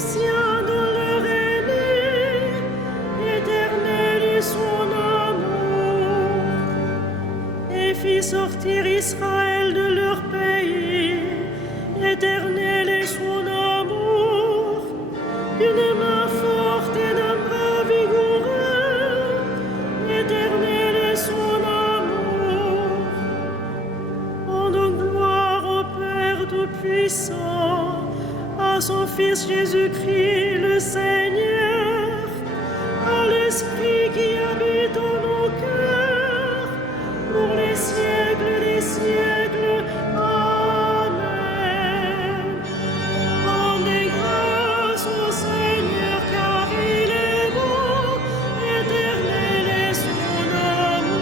anciens de leur aîné, éternel est son amour, et fit sortir Israël de leur pays, éternel est son amour, une main forte et d'un bras vigoureux, éternel est son amour. Rendons gloire au Père Tout-Puissant, à son Fils Jésus-Christ le Seigneur, à l'Esprit qui habite en nos cœurs, pour les siècles des siècles. Amen. Rendez grâce au Seigneur, car il est bon, éternel est son amour.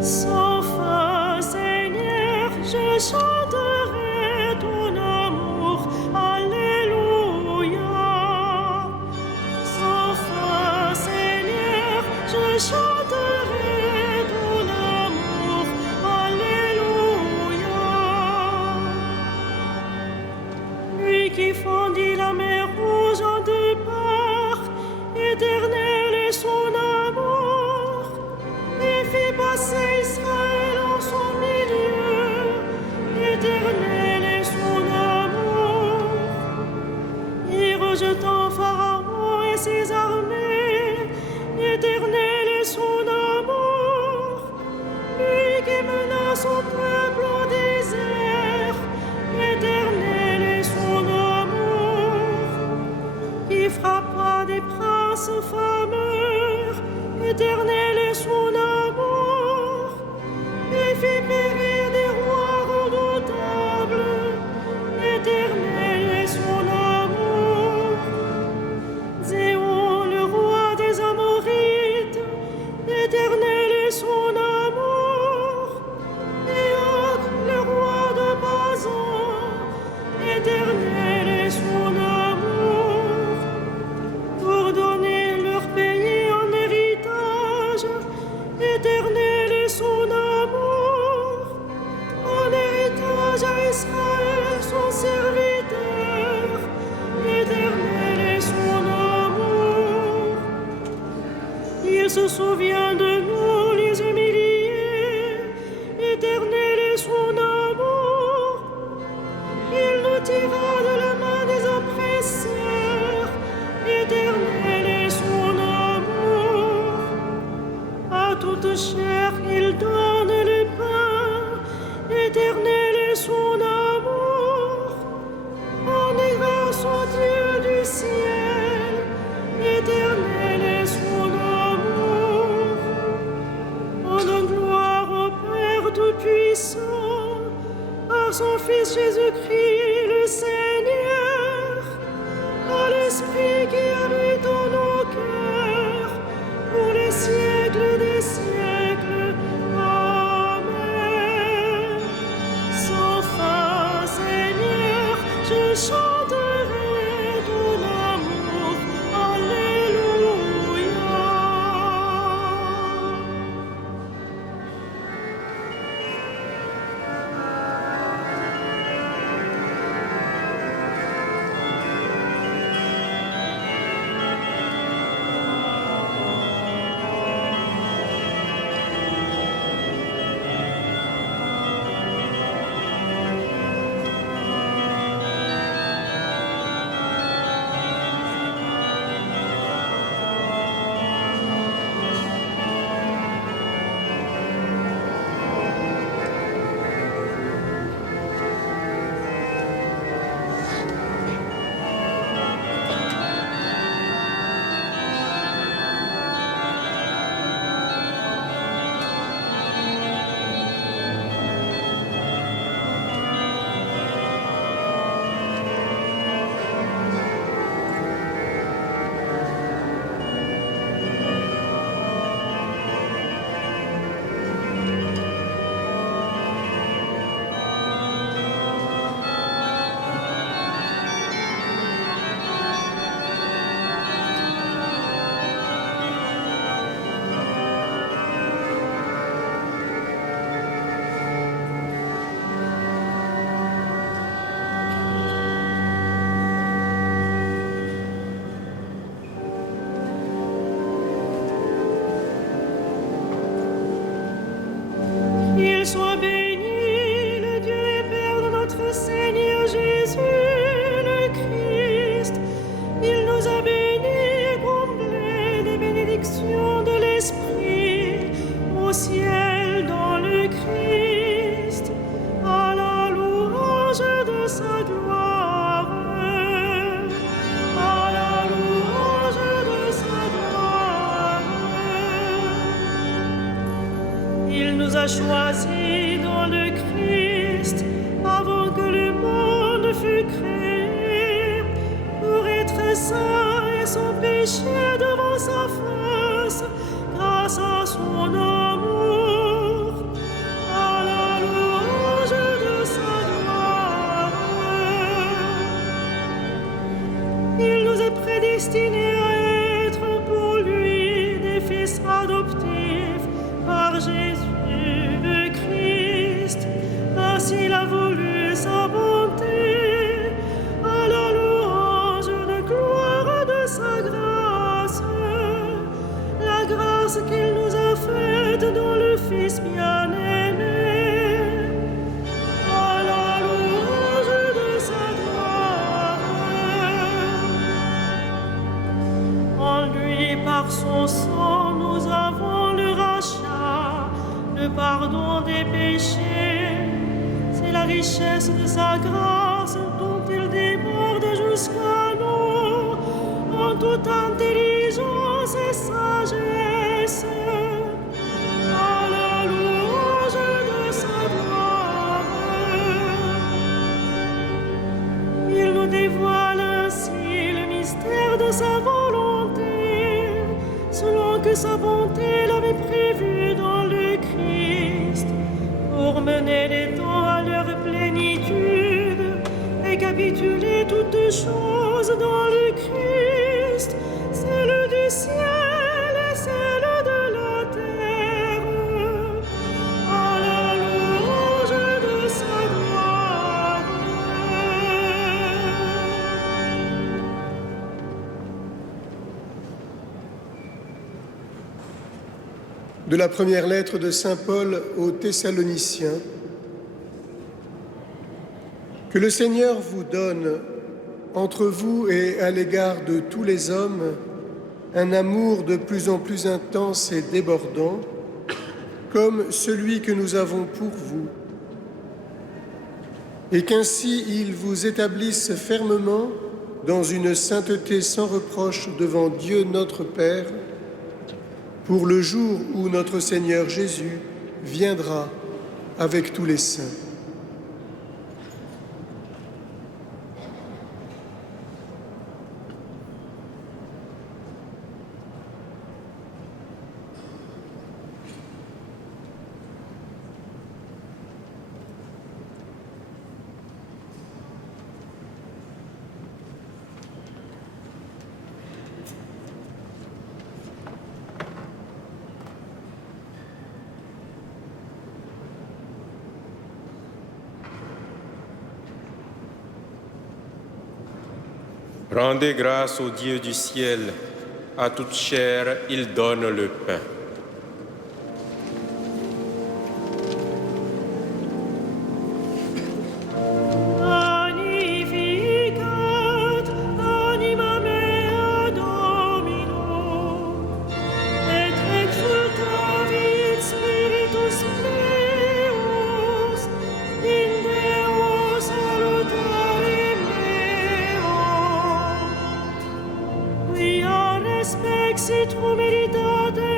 Sans fin, Seigneur, je chanterai ton amour. Alléluia. Sans fin, Seigneur, je chanterai ton amour. Alléluia. Lui qui fondit la mer rouge en deux parts, éternel est son amour, et fit passer Israël en son milieu, éternel est son amour. Et rejetant Pharaon et ses armées, éternel est son amour. Lui qui mena son peuple au désert, éternel est son amour. Qui frappa des princes fameux, éternel est son amour, et fit périr des rois redoutables, éternel est son amour. a choisi dans le Christ, avant que le monde fût créé, pour être saint et sans péché devant sa face, grâce à son amour, à la louange de sa gloire. Il nous est prédestiné à être pour lui des fils adoptifs par Jésus le Christ. Ainsi il a voulu sa bonté, à la louange de gloire de sa grâce, la grâce qu'il nous a faite dans le Fils bien-aimé, à la louange de sa gloire. En lui, par son sang, nous avons le rachat, le pardon des péchés. C'est la richesse de sa grâce dont il déborde jusqu'à nous, en toute intelligence et sagesse, à la louange de sa gloire. Il nous dévoile ainsi le mystère de sa volonté, selon que sa bonté l'avait prévu dans le Christ, pour mener les temps à leur plénitude et capituler toutes choses dans le Christ, celle du ciel et celle de la terre, à la louange de sa gloire. De la première lettre de saint Paul aux Thessaloniciens. Que le Seigneur vous donne, entre vous et à l'égard de tous les hommes, un amour de plus en plus intense et débordant, comme celui que nous avons pour vous, et qu'ainsi il vous établisse fermement dans une sainteté sans reproche devant Dieu notre Père, pour le jour où notre Seigneur Jésus viendra avec tous les saints. Rendez grâce au Dieu du ciel, à toute chair il donne le pain. Magnificat anima mea Domino, et exultavit spiritus meus, in Deo salutare meo. Quia respexit humilitate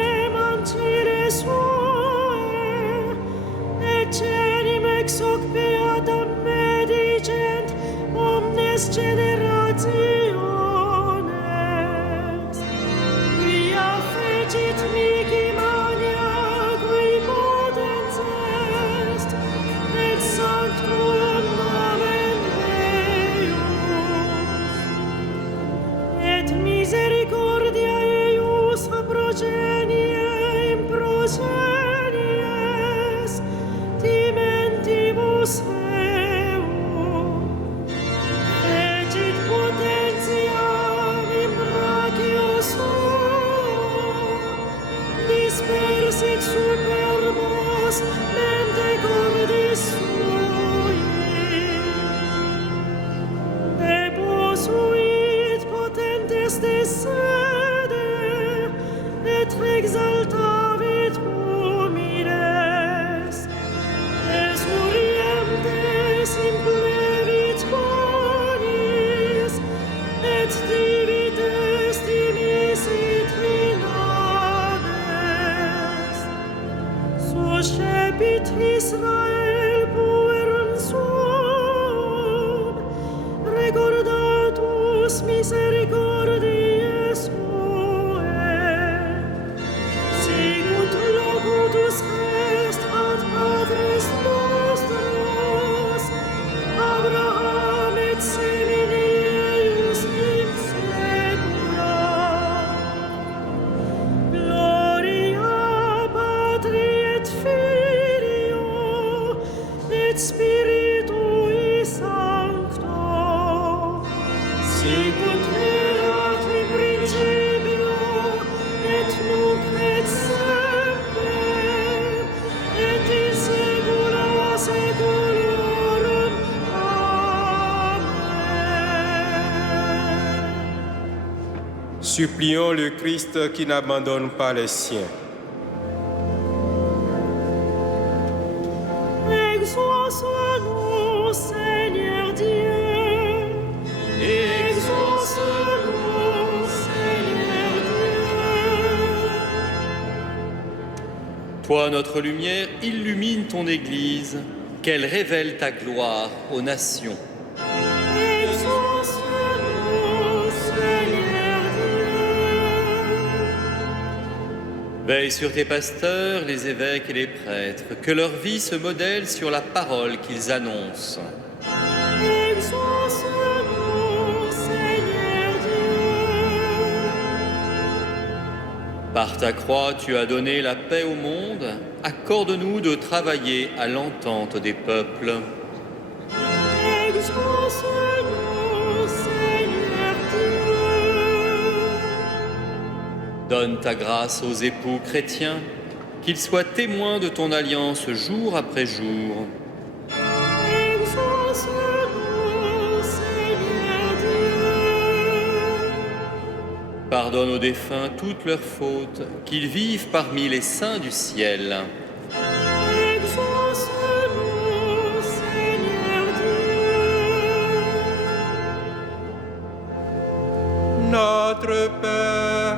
Recordatus misericordiae suae, sicut locutus est ad Patris nostros, Abraham et semini eius in saecula. Gloria Patri et Filio et Spiritui Sancto, sicut erat in principio et nunc et semper et in saecula saeculorum. Amen. Supplions le Christ qui n'abandonne pas les siens. Exauce-nous, Seigneur Dieu. Exauce-nous, Seigneur Dieu. Toi, notre lumière, illumine ton Église, qu'elle révèle ta gloire aux nations. Exauce-nous, Seigneur Dieu. Veille sur tes pasteurs, les évêques et les prêtres, que leur vie se modèle sur la parole qu'ils annoncent. Exauce-nous, Seigneur Dieu. Par ta croix, tu as donné la paix au monde. Accorde-nous de travailler à l'entente des peuples. Exauce-nous, Seigneur Dieu. Donne ta grâce aux époux chrétiens, qu'ils soient témoins de ton alliance jour après jour. Exauce-nous, Seigneur Dieu. Pardonne aux défunts toutes leurs fautes, qu'ils vivent parmi les saints du ciel. Exauce-nous, Seigneur Dieu. Notre Père,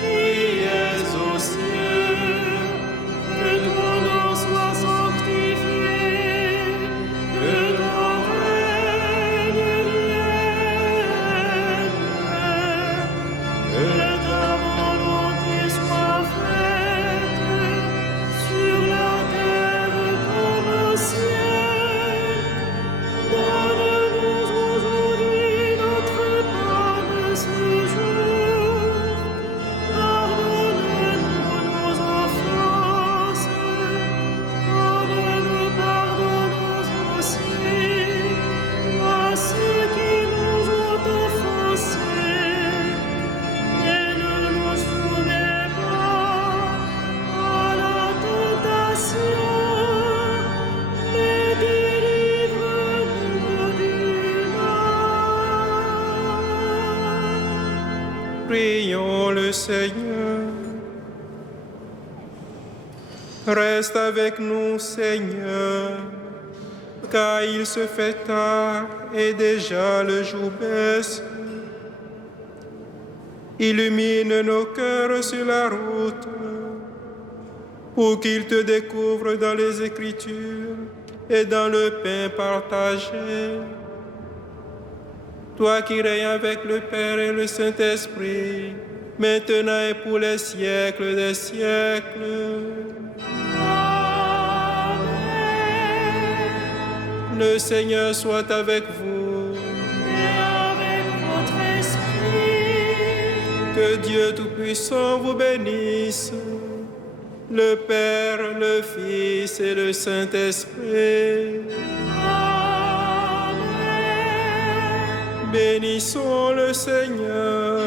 Qui es aux cieux, que ton nom soit sanctifié, que ton règne vienne, que ta volonté soit faite sur la terre comme au ciel. Donne-nous aujourd'hui notre pain de ce jour. Pardonne-nous nos offenses, comme nous pardonnons aussi à ceux qui nous ont offensés. Et ne nous soumets pas à la tentation, mais délivre-nous du mal. prions le Seigneur. Reste avec nous, Seigneur, car il se fait tard et déjà le jour baisse. Illumine nos cœurs sur la route, pour qu'ils te découvrent dans les Écritures et dans le pain partagé. Toi qui règnes avec le Père et le Saint-Esprit, maintenant et pour les siècles des siècles. Le Seigneur soit avec vous. Et avec votre esprit. Que Dieu Tout-Puissant vous bénisse, le Père, le Fils et le Saint-Esprit. Amen. Bénissons le Seigneur.